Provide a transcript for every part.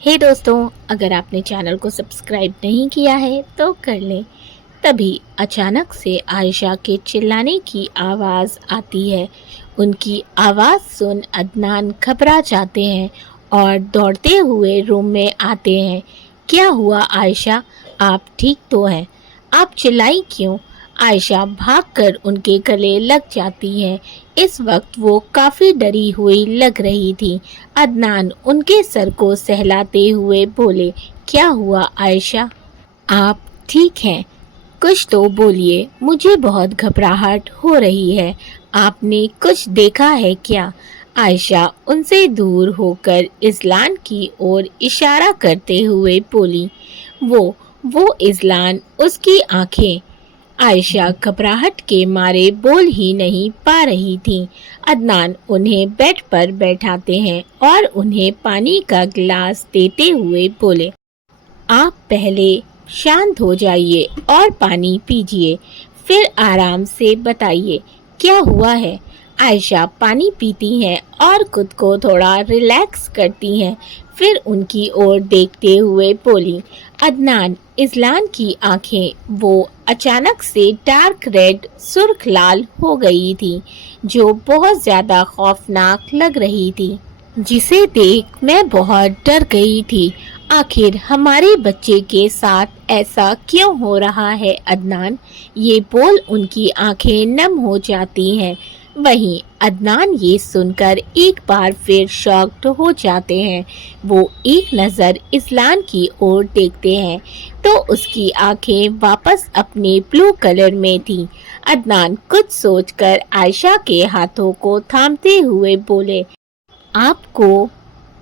हे दोस्तों, अगर आपने चैनल को सब्सक्राइब नहीं किया है तो कर लें। तभी अचानक से आयशा के चिल्लाने की आवाज़ आती है। उनकी आवाज़ सुन अदनान घबरा जाते हैं और दौड़ते हुए रूम में आते हैं। क्या हुआ आयशा, आप ठीक तो हैं? आप चिल्लाई क्यों? आयशा भागकर उनके गले लग जाती है। इस वक्त वो काफ़ी डरी हुई लग रही थी। अदनान उनके सर को सहलाते हुए बोले, क्या हुआ आयशा, आप ठीक हैं? कुछ तो बोलिए, मुझे बहुत घबराहट हो रही है। आपने कुछ देखा है क्या? आयशा उनसे दूर होकर इज़लान की ओर इशारा करते हुए बोली। वो इज़लान, उसकी आंखें। आयशा घबराहट के मारे बोल ही नहीं पा रही थी। अदनान उन्हें बेड पर बैठाते हैं और उन्हें पानी का गिलास देते हुए बोले, आप पहले शांत हो जाइए और पानी पीजिए, फिर आराम से बताइए क्या हुआ है। आयशा पानी पीती हैं और खुद को थोड़ा रिलैक्स करती हैं। फिर उनकी ओर देखते हुए बोली, अदनान, इज़लान की आंखें वो अचानक से डार्क रेड सुर्ख लाल हो गई थी, जो बहुत ज़्यादा खौफनाक लग रही थी, जिसे देख मैं बहुत डर गई थी। आखिर हमारे बच्चे के साथ ऐसा क्यों हो रहा है अदनान? ये बोल उनकी आंखें नम हो जाती हैं। वहीं अदनान ये सुनकर एक बार फिर शॉक्ड हो जाते हैं। वो एक नज़र इज़लान की ओर देखते हैं तो उसकी आंखें वापस अपने ब्लू कलर में थीं। अदनान कुछ सोचकर आयशा के हाथों को थामते हुए बोले, आपको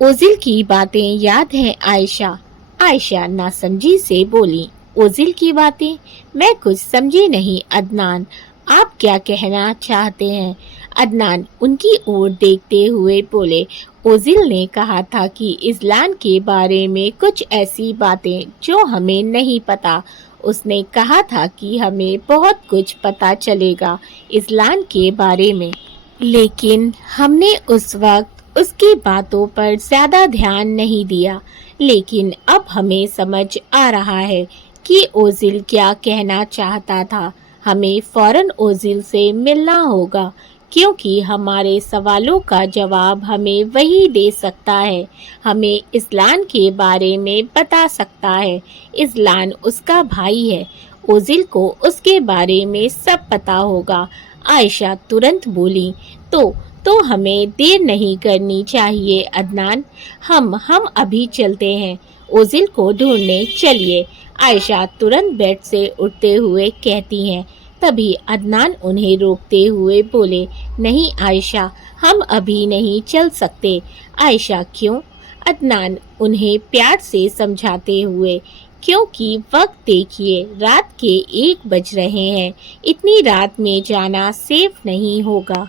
ओजिल की बातें याद हैं आयशा? आयशा नासमझी से बोली, ओजिल की बातें? मैं कुछ समझी नहीं अदनान, आप क्या कहना चाहते हैं? अदनान उनकी ओर देखते हुए बोले, ओजिल ने कहा था कि इज़लान के बारे में कुछ ऐसी बातें जो हमें नहीं पता। उसने कहा था कि हमें बहुत कुछ पता चलेगा इज़लान के बारे में, लेकिन हमने उस वक्त उसकी बातों पर ज़्यादा ध्यान नहीं दिया। लेकिन अब हमें समझ आ रहा है कि ओजिल क्या कहना चाहता था। हमें फौरन ओजिल से मिलना होगा, क्योंकि हमारे सवालों का जवाब हमें वही दे सकता है। हमें इज़लान के बारे में बता सकता है। इज़लान उसका भाई है। ओजिल को उसके बारे में सब पता होगा। आयशा तुरंत बोली, तो हमें देर नहीं करनी चाहिए अदनान। हम अभी चलते हैं, ओजिल को ढूंढने चलिए। आयशा तुरंत बेड से उठते हुए कहती हैं। तभी अदनान उन्हें रोकते हुए बोले, नहीं आयशा, हम अभी नहीं चल सकते। आयशा क्यों? अदनान उन्हें प्यार से समझाते हुए, क्योंकि वक्त देखिए, रात के 1 बज रहे हैं। इतनी रात में जाना सेफ नहीं होगा।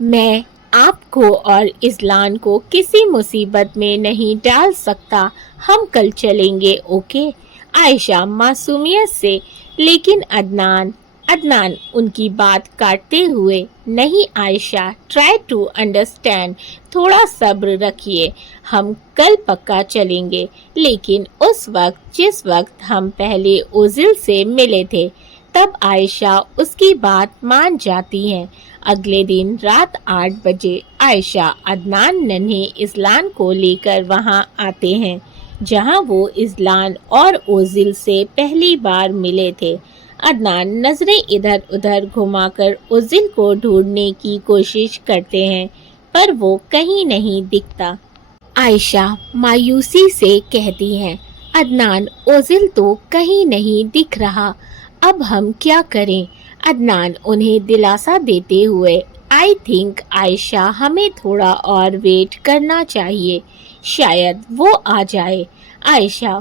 मैं आपको और इज़लान को किसी मुसीबत में नहीं डाल सकता। हम कल चलेंगे, ओके? आयशा मासूमियत से, लेकिन अदनान उनकी बात काटते हुए, नहीं आयशा, ट्राई टू अंडरस्टैंड, थोड़ा सब्र रखिए। हम कल पक्का चलेंगे, लेकिन उस वक्त जिस वक्त हम पहले ओजिल से मिले थे, तब आयशा उसकी बात मान जाती हैं। अगले दिन रात 8 बजे आयशा अदनान नन्हे इज़लान को लेकर वहां आते हैं, जहां वो इज़लान और ओजिल से पहली बार मिले थे। अदनान नजरें इधर उधर घुमाकर ओजिल को ढूंढने की कोशिश करते हैं, पर वो कहीं नहीं दिखता। आयशा मायूसी से कहती हैं, अदनान, ओजिल तो कहीं नहीं दिख रहा। अब हम क्या करें? अदनान उन्हें दिलासा देते हुए, आई थिंक आयशा, हमें थोड़ा और वेट करना चाहिए, शायद वो आ जाए। आयशा,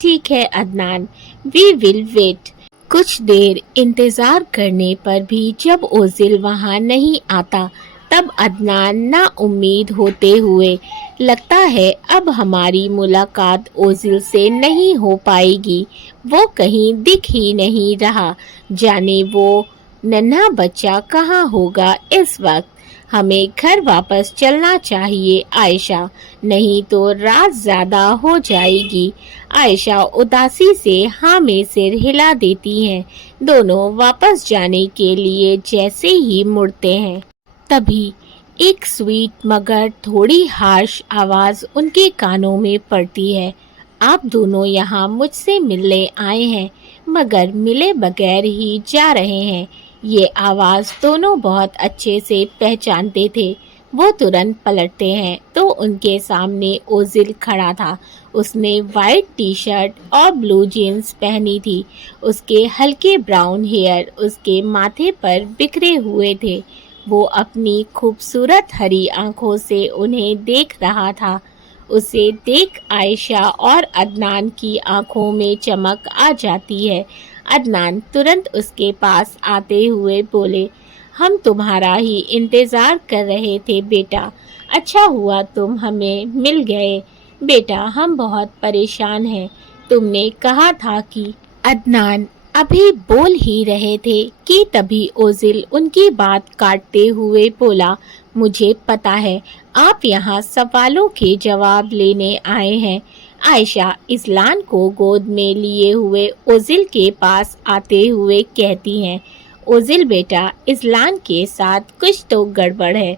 ठीक है अदनान, वी विल वेट। कुछ देर इंतज़ार करने पर भी जब ओजिल वहाँ नहीं आता, तब अदनान ना उम्मीद होते हुए, लगता है अब हमारी मुलाकात ओजिल से नहीं हो पाएगी। वो कहीं दिख ही नहीं रहा। जाने वो नन्हा बच्चा कहाँ होगा इस वक्त। हमें घर वापस चलना चाहिए आयशा, नहीं तो रात ज़्यादा हो जाएगी। आयशा उदासी से हाँ में सिर हिला देती हैं। दोनों वापस जाने के लिए जैसे ही मुड़ते हैं, तभी एक स्वीट मगर थोड़ी हार्श आवाज़ उनके कानों में पड़ती है। आप दोनों यहाँ मुझसे मिलने आए हैं, मगर मिले बगैर ही जा रहे हैं। ये आवाज़ दोनों बहुत अच्छे से पहचानते थे। वो तुरंत पलटते हैं तो उनके सामने ओजिल खड़ा था। उसने वाइट टी शर्ट और ब्लू जीन्स पहनी थी। उसके हल्के ब्राउन हेयर उसके माथे पर बिखरे हुए थे। वो अपनी खूबसूरत हरी आंखों से उन्हें देख रहा था। उसे देख आयशा और अदनान की आंखों में चमक आ जाती है। अदनान तुरंत उसके पास आते हुए बोले, हम तुम्हारा ही इंतज़ार कर रहे थे बेटा। अच्छा हुआ तुम हमें मिल गए। बेटा हम बहुत परेशान हैं। तुमने कहा था कि अदनान अभी बोल ही रहे थे कि तभी ओजिल उनकी बात काटते हुए बोला, मुझे पता है आप यहाँ सवालों के जवाब लेने आए हैं। आयशा इस्लान को गोद में लिए हुए ओजिल के पास आते हुए कहती हैं, ओजिल बेटा इस्लान के साथ कुछ तो गड़बड़ है।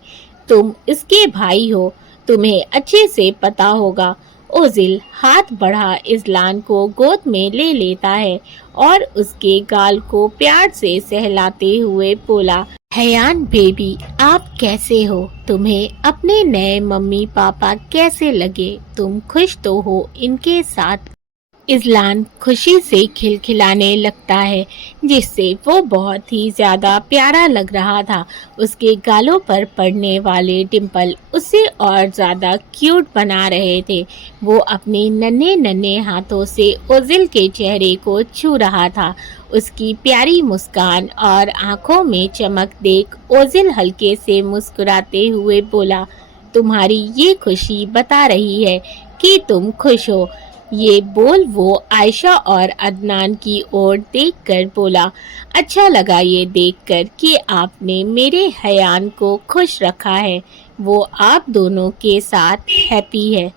तुम इसके भाई हो, तुम्हें अच्छे से पता होगा। ओजिल हाथ बढ़ा इस्लान को गोद में ले लेता है और उसके गाल को प्यार से सहलाते हुए बोला, हयान बेबी आप कैसे हो? तुम्हें अपने नए मम्मी पापा कैसे लगे? तुम खुश तो हो इनके साथ? इज़लान खुशी से खिलखिलाने लगता है, जिससे वो बहुत ही ज़्यादा प्यारा लग रहा था। उसके गालों पर पड़ने वाले डिम्पल उसे और ज़्यादा क्यूट बना रहे थे। वो अपने नन्हे नन्हे हाथों से ओजिल के चेहरे को छू रहा था। उसकी प्यारी मुस्कान और आंखों में चमक देख ओजिल हल्के से मुस्कुराते हुए बोला, तुम्हारी ये खुशी बता रही है कि तुम खुश हो। ये बोल वो आयशा और अदनान की ओर देखकर बोला, अच्छा लगा ये देखकर कि आपने मेरे हयान को खुश रखा है। वो आप दोनों के साथ हैप्पी है।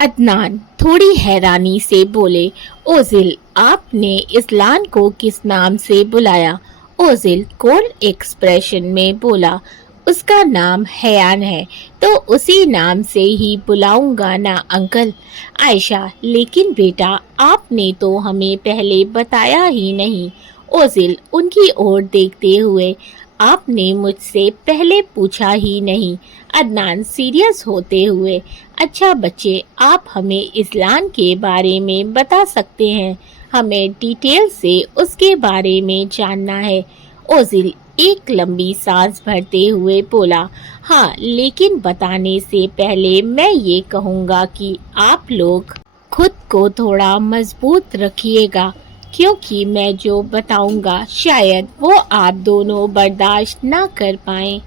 अदनान थोड़ी हैरानी से बोले, ओजिल आपने इस्लान को किस नाम से बुलाया? ओजिल कोल्ड एक्सप्रेशन में बोला, उसका नाम हयान है तो उसी नाम से ही बुलाऊंगा ना अंकल। आयशा, लेकिन बेटा आपने तो हमें पहले बताया ही नहीं। ओजिल उनकी ओर देखते हुए, आपने मुझसे पहले पूछा ही नहीं। अदनान सीरियस होते हुए, अच्छा बच्चे आप हमें इस्लान के बारे में बता सकते हैं, हमें डिटेल से उसके बारे में जानना है। ओजिल एक लंबी सांस भरते हुए बोला, हाँ लेकिन बताने से पहले मैं ये कहूँगा कि आप लोग खुद को थोड़ा मजबूत रखिएगा, क्योंकि मैं जो बताऊँगा शायद वो आप दोनों बर्दाश्त ना कर पाएं।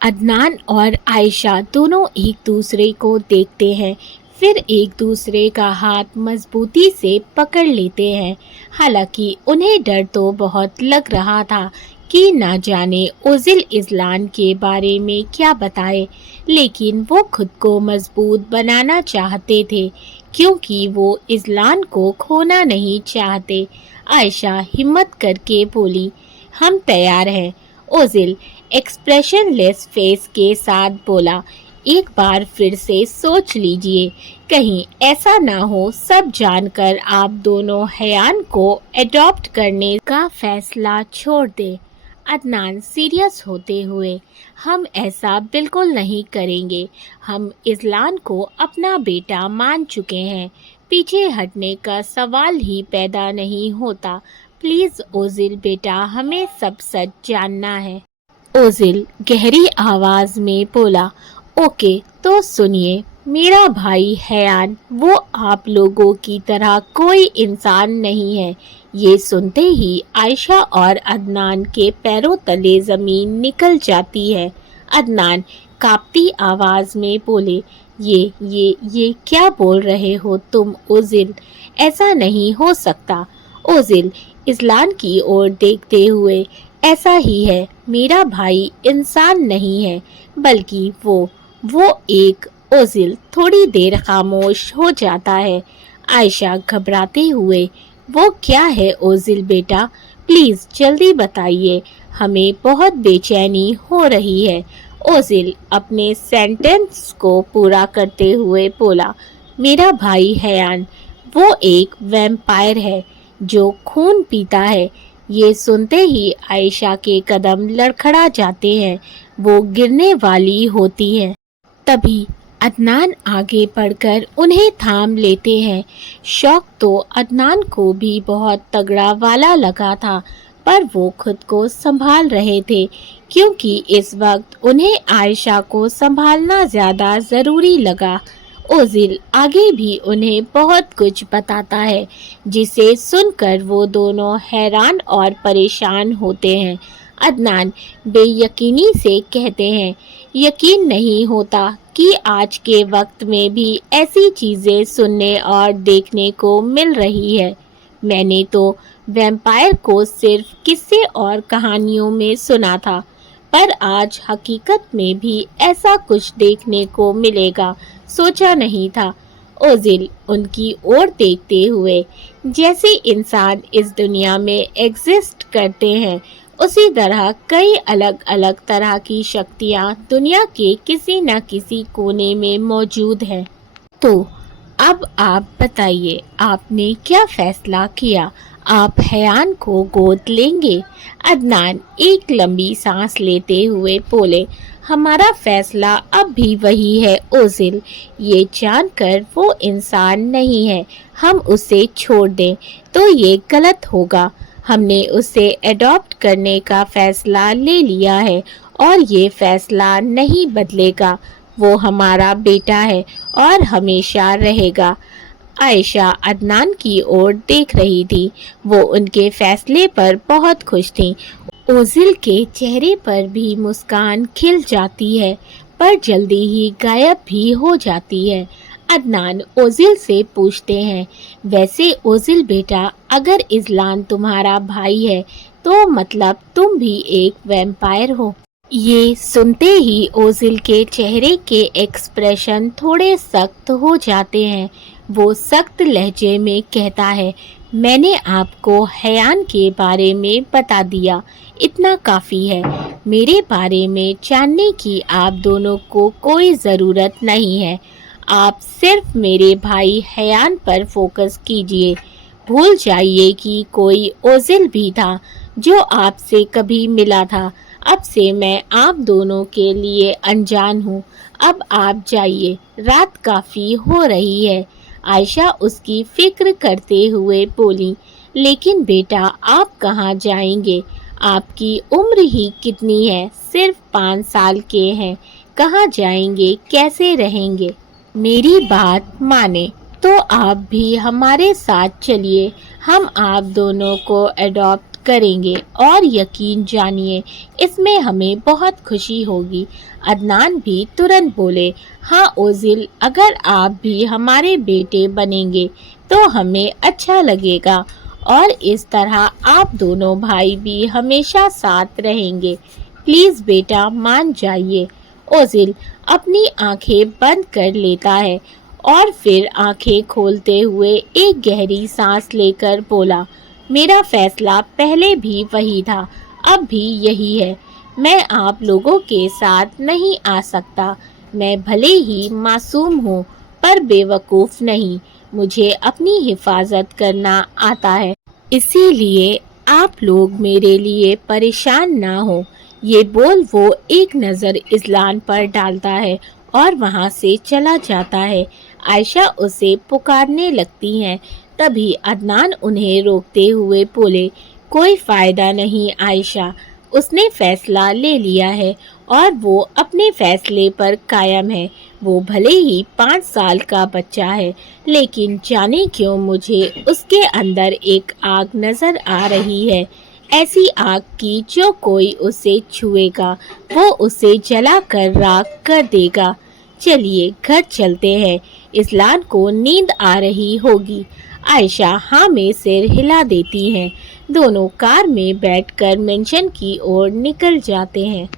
अदनान और आयशा दोनों एक दूसरे को देखते हैं, फिर एक दूसरे का हाथ मजबूती से पकड़ लेते हैं। हालांकि उन्हें डर तो बहुत लग रहा था कि ना जाने ओजिल इस्लान के बारे में क्या बताए, लेकिन वो खुद को मजबूत बनाना चाहते थे क्योंकि वो इस्लान को खोना नहीं चाहते। आयशा हिम्मत करके बोली, हम तैयार हैं। ओजिल एक्सप्रेशनलेस फेस के साथ बोला, एक बार फिर से सोच लीजिए, कहीं ऐसा ना हो सब जानकर आप दोनों हयान को एडॉप्ट करने का फैसला छोड़ दे। अदनान सीरियस होते हुए, हम ऐसा बिल्कुल नहीं करेंगे। हम इस्लान को अपना बेटा मान चुके हैं, पीछे हटने का सवाल ही पैदा नहीं होता। प्लीज़ ओजिल बेटा हमें सब सच जानना है। ओजिल गहरी आवाज़ में बोला, ओके तो सुनिए, मेरा भाई हयान वो आप लोगों की तरह कोई इंसान नहीं है। ये सुनते ही आयशा और अदनान के पैरों तले ज़मीन निकल जाती है। अदनान कांपती आवाज़ में बोले, ये क्या बोल रहे हो तुम ओजिल? ऐसा नहीं हो सकता। ओजिल इस्लान की ओर देखते हुए, ऐसा ही है, मेरा भाई इंसान नहीं है बल्कि वो एक ओजिल। थोड़ी देर खामोश हो जाता है। आयशा घबराते हुए, वो क्या है ओजिल बेटा, प्लीज जल्दी बताइए, हमें बहुत बेचैनी हो रही है। ओजिल अपने सेंटेंस को पूरा करते हुए बोला, मेरा भाई हयान, वो एक वैम्पायर है जो खून पीता है। ये सुनते ही आयशा के कदम लड़खड़ा जाते हैं, वो गिरने वाली होती है। तभी अदनान आगे बढ़कर उन्हें थाम लेते हैं। शौक तो अदनान को भी बहुत तगड़ा वाला लगा था, पर वो खुद को संभाल रहे थे क्योंकि इस वक्त उन्हें आयशा को संभालना ज़्यादा ज़रूरी लगा। ओजिल आगे भी उन्हें बहुत कुछ बताता है जिसे सुनकर वो दोनों हैरान और परेशान होते हैं। अदनान बेयकीनी से कहते हैं, यकीन नहीं होता कि आज के वक्त में भी ऐसी चीज़ें सुनने और देखने को मिल रही है। मैंने तो वैम्पायर को सिर्फ किस्से और कहानियों में सुना था, पर आज हकीकत में भी ऐसा कुछ देखने को मिलेगा सोचा नहीं था। ओजिल उनकी ओर देखते हुए, जैसे इंसान इस दुनिया में एग्जिस्ट करते हैं उसी तरह कई अलग अलग तरह की शक्तियाँ दुनिया के किसी न किसी कोने में मौजूद हैं। तो अब आप बताइए, आपने क्या फैसला किया? आप हयान को गोद लेंगे? अदनान एक लंबी सांस लेते हुए बोले, हमारा फैसला अब भी वही है ओजिल। ये जानकर वो इंसान नहीं है, हम उसे छोड़ दें तो ये गलत होगा। हमने उसे अडॉप्ट करने का फैसला ले लिया है और ये फैसला नहीं बदलेगा। वो हमारा बेटा है और हमेशा रहेगा। आयशा अदनान की ओर देख रही थी। वो उनके फैसले पर बहुत खुश थी। ओजिल के चेहरे पर भी मुस्कान खिल जाती है, पर जल्दी ही गायब भी हो जाती है। अदनान ओजिल से पूछते हैं, वैसे ओजिल बेटा, अगर इज़लान तुम्हारा भाई है तो मतलब तुम भी एक वैम्पायर हो? ये सुनते ही ओजिल के चेहरे के एक्सप्रेशन थोड़े सख्त हो जाते हैं। वो सख्त लहजे में कहता है, मैंने आपको हयान के बारे में बता दिया, इतना काफ़ी है। मेरे बारे में जानने की आप दोनों को कोई ज़रूरत नहीं है। आप सिर्फ मेरे भाई हयान पर फोकस कीजिए। भूल जाइए कि कोई ओजिल भी था जो आपसे कभी मिला था। अब से मैं आप दोनों के लिए अनजान हूँ। अब आप जाइए, रात काफ़ी हो रही है। आयशा उसकी फिक्र करते हुए बोली, लेकिन बेटा आप कहाँ जाएंगे? आपकी उम्र ही कितनी है? सिर्फ 5 साल के हैं। कहाँ जाएंगे, कैसे रहेंगे? मेरी बात माने तो आप भी हमारे साथ चलिए। हम आप दोनों को अडॉप्ट करेंगे और यकीन जानिए इसमें हमें बहुत खुशी होगी। अदनान भी तुरंत बोले, हाँ ओजिल, अगर आप भी हमारे बेटे बनेंगे तो हमें अच्छा लगेगा और इस तरह आप दोनों भाई भी हमेशा साथ रहेंगे। प्लीज़ बेटा मान जाइए। ओजिल अपनी आंखें बंद कर लेता है और फिर आंखें खोलते हुए एक गहरी सांस लेकर बोला, मेरा फैसला पहले भी वही था, अब भी यही है। मैं आप लोगों के साथ नहीं आ सकता। मैं भले ही मासूम हूँ पर बेवकूफ़ नहीं। मुझे अपनी हिफाजत करना आता है, इसीलिए आप लोग मेरे लिए परेशान ना हो। ये बोल वो एक नज़र इज़लान पर डालता है और वहाँ से चला जाता है। आयशा उसे पुकारने लगती हैं। तभी अदनान उन्हें रोकते हुए बोले, कोई फ़ायदा नहीं आयशा, उसने फ़ैसला ले लिया है और वो अपने फ़ैसले पर कायम है। वो भले ही 5 साल का बच्चा है, लेकिन जाने क्यों मुझे उसके अंदर एक आग नज़र आ रही है, ऐसी आग की जो कोई उसे छुएगा वो उसे जला कर राख कर देगा। चलिए घर चलते हैं, इस्लान को नींद आ रही होगी। आयशा हाँ में सिर हिला देती हैं। दोनों कार में बैठकर मेंशन की ओर निकल जाते हैं।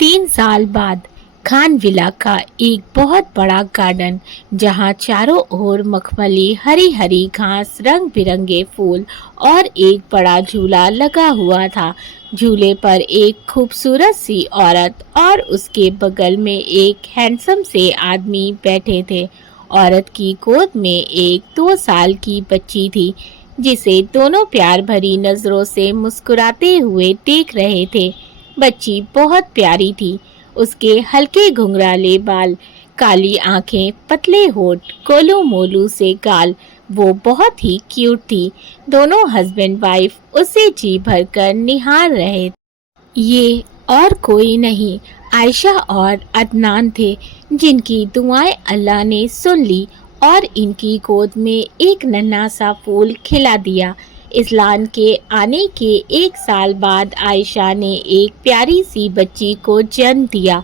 3 साल बाद खान विला का एक बहुत बड़ा गार्डन, जहां चारों ओर मखमली हरी हरी घास, रंग बिरंगे फूल और एक बड़ा झूला लगा हुआ था। झूले पर एक खूबसूरत सी औरत और उसके बगल में एक हैंडसम से आदमी बैठे थे। औरत की गोद में एक 2 साल की बच्ची थी, जिसे दोनों प्यार भरी नजरों से मुस्कुराते हुए देख रहे थे। बच्ची बहुत प्यारी थी। उसके हल्के घुंघराले बाल, काली आंखें, पतले होठ, गोलू मोलू से गाल, वो बहुत ही क्यूट थी। दोनों हस्बैंड वाइफ उसे जी भरकर निहार रहे। ये और कोई नहीं, आयशा और अदनान थे, जिनकी दुआएं अल्लाह ने सुन ली और इनकी गोद में एक नन्हा सा फूल खिला दिया। इस्लान के आने के 1 साल बाद आयशा ने एक प्यारी सी बच्ची को जन्म दिया,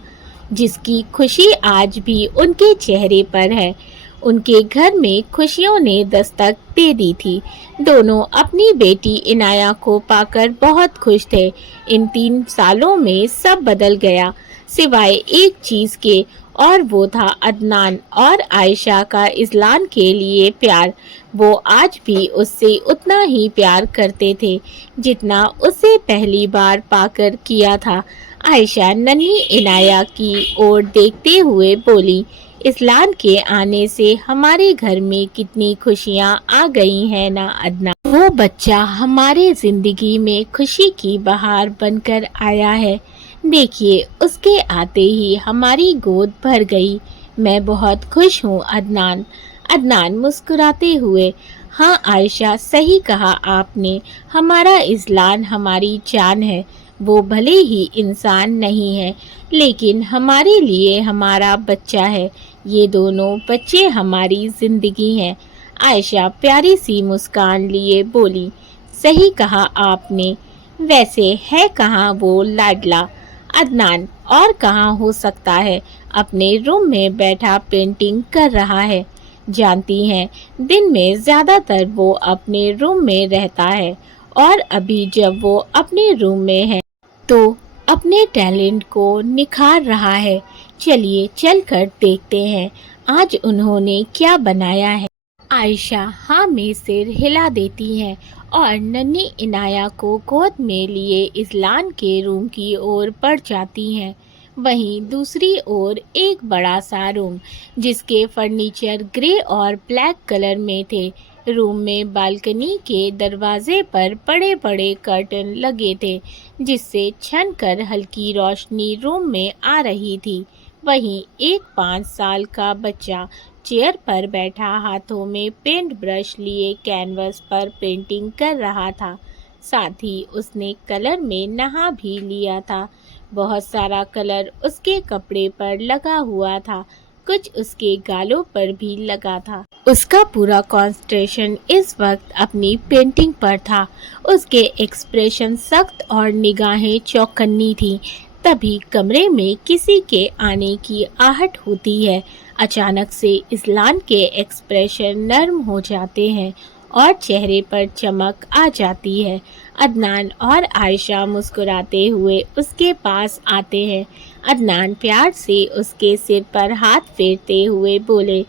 जिसकी खुशी आज भी उनके चेहरे पर है। उनके घर में खुशियों ने दस्तक दे दी थी। दोनों अपनी बेटी इनाया को पाकर बहुत खुश थे। इन 3 सालों में सब बदल गया, सिवाय एक चीज के, और वो था अदनान और आयशा का इस्लान के लिए प्यार। वो आज भी उससे उतना ही प्यार करते थे जितना उसे पहली बार पाकर किया था। आयशा नन्ही इनाया की ओर देखते हुए बोली, इस्लान के आने से हमारे घर में कितनी खुशियाँ आ गई हैं ना अदनान। वो बच्चा हमारे जिंदगी में खुशी की बहार बनकर आया है। देखिए, उसके आते ही हमारी गोद भर गई। मैं बहुत खुश हूँ अदनान। अदनान मुस्कुराते हुए, हाँ आयशा, सही कहा आपने, हमारा इस्लान हमारी जान है। वो भले ही इंसान नहीं है, लेकिन हमारे लिए हमारा बच्चा है। ये दोनों बच्चे हमारी जिंदगी हैं। आयशा प्यारी सी मुस्कान लिए बोली, सही कहा आपने। वैसे है कहाँ वो लाडला? अदनान और कहाँ हो सकता है, अपने रूम में बैठा पेंटिंग कर रहा है। जानती हैं, दिन में ज्यादातर वो अपने रूम में रहता है, और अभी जब वो अपने रूम में है तो अपने टैलेंट को निखार रहा है। चलिए चलकर देखते हैं आज उन्होंने क्या बनाया है। आयशा हाँ में सिर हिला देती हैं और नन्ही इनाया को गोद में लिए इस्लान के रूम की ओर बढ़ जाती हैं। वहीं दूसरी ओर एक बड़ा सा रूम, जिसके फर्नीचर ग्रे और ब्लैक कलर में थे। रूम में बालकनी के दरवाजे पर बड़े बड़े कर्टन लगे थे, जिससे छन कर हल्की रोशनी रूम में आ रही थी। वहीं एक 5 साल का बच्चा चेयर पर बैठा हाथों में पेंट ब्रश लिए कैनवस पर पेंटिंग कर रहा था। साथ ही उसने कलर में नहा भी लिया था। बहुत सारा कलर उसके कपड़े पर लगा हुआ था, कुछ उसके गालों पर भी लगा था। उसका पूरा कंसंट्रेशन इस वक्त अपनी पेंटिंग पर था। उसके एक्सप्रेशन सख्त और निगाहें चौकन्नी थी। तभी कमरे में किसी के आने की आहट होती है। अचानक से इस्लान के एक्सप्रेशन नर्म हो जाते हैं और चेहरे पर चमक आ जाती है। अदनान और आयशा मुस्कुराते हुए उसके पास आते हैं। अदनान प्यार से उसके सिर पर हाथ फेरते हुए बोले,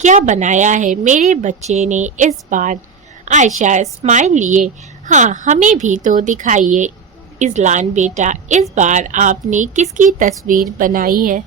क्या बनाया है मेरे बच्चे ने इस बार? आयशा स्माइल लिए, हाँ हमें भी तो दिखाइए। इस्लान बेटा, इस बार आपने किसकी तस्वीर बनाई है?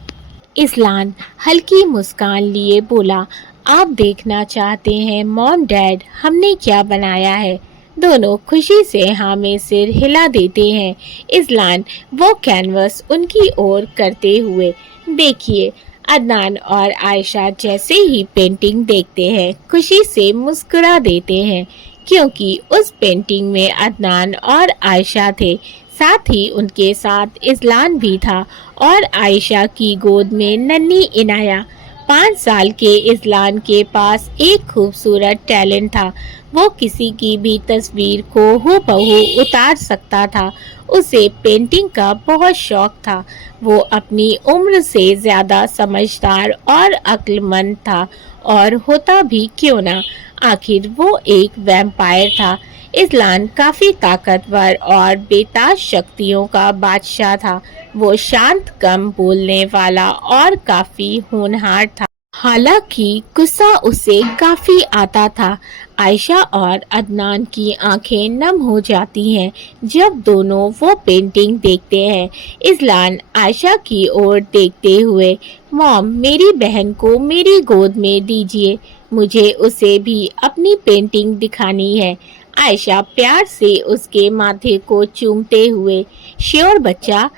इस्लान हल्की मुस्कान लिए बोला, आप देखना चाहते हैं मॉम डैड हमने क्या बनाया है? दोनों खुशी से हाँ में सिर हिला देते हैं। इस्लान वो कैनवस उनकी ओर करते हुए, देखिए। अदनान और आयशा जैसे ही पेंटिंग देखते हैं खुशी से मुस्कुरा देते हैं, क्योंकि उस पेंटिंग में अदनान और आयशा थे। साथ ही उनके साथ इस्लान भी था और आयशा की गोद में नन्ही इनाया। 5 साल के इस्लान के पास एक खूबसूरत टैलेंट था। वो किसी की भी तस्वीर को हूबहू उतार सकता था। उसे पेंटिंग का बहुत शौक था। वो अपनी उम्र से ज़्यादा समझदार और अक्लमंद था और होता भी क्यों ना, आखिर वो एक वैम्पायर था। इज़लान काफ़ी ताकतवर और बेताज शक्तियों का बादशाह था। वो शांत, कम बोलने वाला और काफ़ी होनहार था। हालांकि गुस्सा उसे काफ़ी आता था। आयशा और अदनान की आंखें नम हो जाती हैं जब दोनों वो पेंटिंग देखते हैं। इज़लान आयशा की ओर देखते हुए, मॉम, मेरी बहन को मेरी गोद में दीजिए, मुझे उसे भी अपनी पेंटिंग दिखानी है। आयशा प्यार से उसके माथे को चूमते हुए, श्योर बच्चा,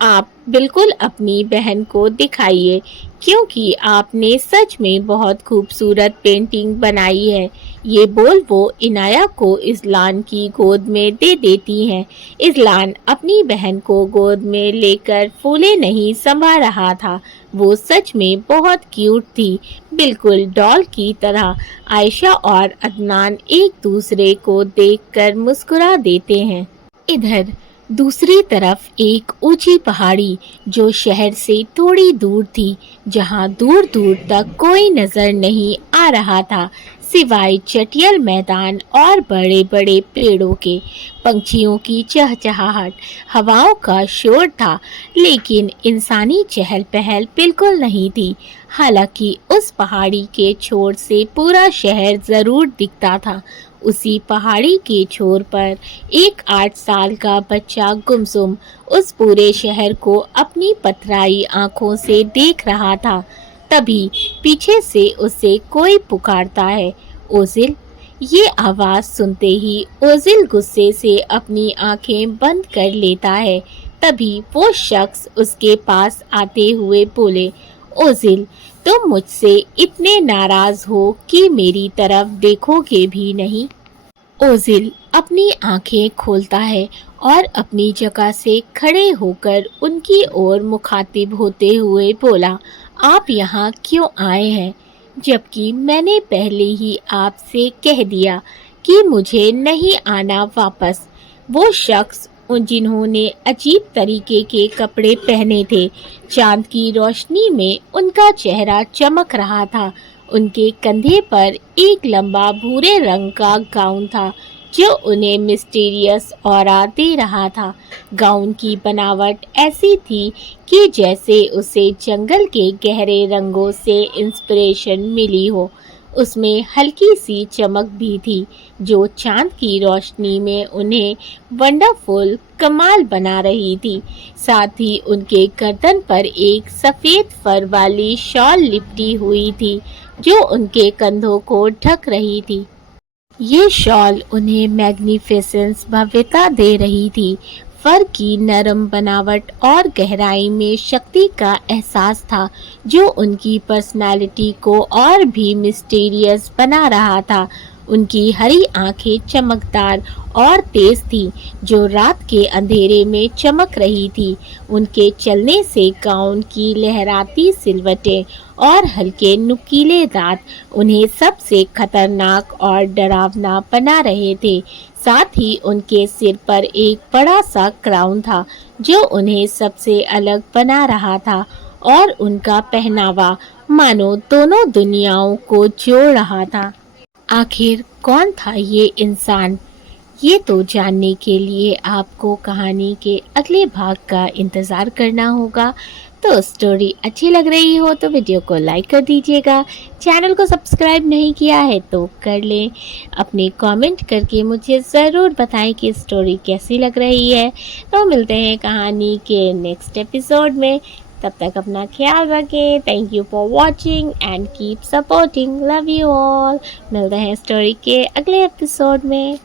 आप बिल्कुल अपनी बहन को दिखाइए, क्योंकि आपने सच में बहुत खूबसूरत पेंटिंग बनाई है। ये बोल वो इनाया को इज़लान की गोद में दे देती हैं। इज़लान अपनी बहन को गोद में लेकर फूले नहीं समा रहा था। वो सच में बहुत क्यूट थी, बिल्कुल डॉल की तरह। आयशा और अदनान एक दूसरे को देखकर मुस्कुरा देते हैं। इधर दूसरी तरफ एक ऊंची पहाड़ी जो शहर से थोड़ी दूर थी, जहां दूर दूर तक कोई नजर नहीं आ रहा था सिवाय चटियल मैदान और बड़े बड़े पेड़ों के। पंछियों की चहचहाहट, हवाओं का शोर था, लेकिन इंसानी चहल पहल बिल्कुल नहीं थी। हालांकि उस पहाड़ी के छोर से पूरा शहर जरूर दिखता था। उसी पहाड़ी के छोर पर एक 8 साल का बच्चा गुमसुम उस पूरे शहर को अपनी पथराई आंखों से देख रहा था। तभी पीछे से उसे कोई पुकारता है, ओजिल। ये आवाज सुनते ही ओजिल गुस्से से अपनी आंखें बंद कर लेता है। तभी वो शख्स उसके पास आते हुए बोले, ओजिल, तुम मुझसे इतने नाराज हो कि मेरी तरफ देखोगे भी नहीं। ओजिल अपनी आंखें खोलता है और अपनी जगह से खड़े होकर उनकी ओर मुखातिब होते हुए बोला, आप यहाँ क्यों आए हैं, जबकि मैंने पहले ही आपसे कह दिया कि मुझे नहीं आना वापस। वो शख्स जिन्होंने अजीब तरीके के कपड़े पहने थे, चांद की रोशनी में उनका चेहरा चमक रहा था। उनके कंधे पर एक लंबा भूरे रंग का गाउन था जो उन्हें मिस्टीरियस ऑरा दे रहा था। गाउन की बनावट ऐसी थी कि जैसे उसे जंगल के गहरे रंगों से इंस्पिरेशन मिली हो। उसमें हल्की सी चमक भी थी जो चांद की रोशनी में उन्हें वंडरफुल कमाल बना रही थी। साथ ही उनके गर्दन पर एक सफ़ेद फर वाली शॉल लिपटी हुई थी जो उनके कंधों को ढक रही थी। ये शॉल उन्हें मैग्निफिसेंस, भव्यता दे रही थी। फर की नरम बनावट और गहराई में शक्ति का एहसास था जो उनकी पर्सनालिटी को और भी मिस्टीरियस बना रहा था। उनकी हरी आंखें चमकदार और तेज थीं, जो रात के अंधेरे में चमक रही थी। उनके चलने से गाउन की लहराती सिलवटें और हल्के नुकीले दांत उन्हें सबसे खतरनाक और डरावना बना रहे थे। साथ ही उनके सिर पर एक बड़ा सा क्राउन था जो उन्हें सबसे अलग बना रहा था, और उनका पहनावा मानो दोनों दुनियाओं को जोड़ रहा था। आखिर कौन था ये इंसान? ये तो जानने के लिए आपको कहानी के अगले भाग का इंतज़ार करना होगा। तो स्टोरी अच्छी लग रही हो तो वीडियो को लाइक कर दीजिएगा। चैनल को सब्सक्राइब नहीं किया है तो कर लें। अपने कमेंट करके मुझे ज़रूर बताएं कि स्टोरी कैसी लग रही है। तो मिलते हैं कहानी के नेक्स्ट एपिसोड में। तब तक अपना ख्याल रखें। Thank you for watching and keep supporting. Love you all. मिलते हैं स्टोरी के अगले एपिसोड में।